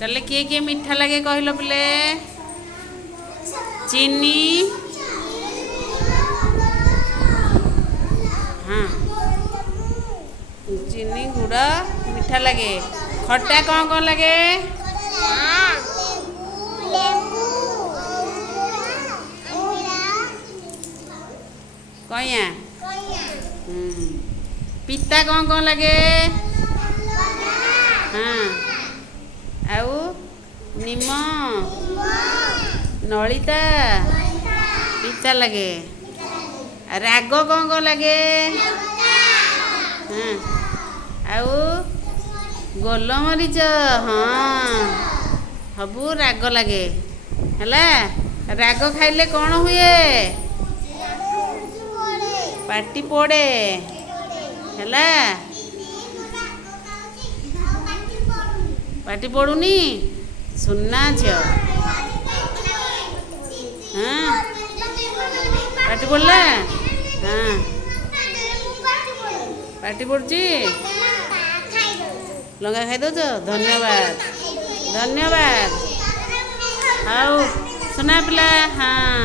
ताले किए किए मीठा लगे कहलो पिले चीनी हाँ चीनी गुड़ मीठा लगे खट्टा कौन कौन लगे कहिया पिता कौन कौन लगे हाँ आउ निम नलिता पिता लगे राग कौन कौन लगे हाँ आउ गोलमरीच हाँ सबू राग लगे है राग खाइले कौन हुए पाटी पोड़े है पाटी पड़ुनी सुनना झील हाँ पाटी पड़ला हाँ पाटी पड़ुची लंगा खाई दो धन्यवाद धन्यवाद आओ सुना पिला हाँ।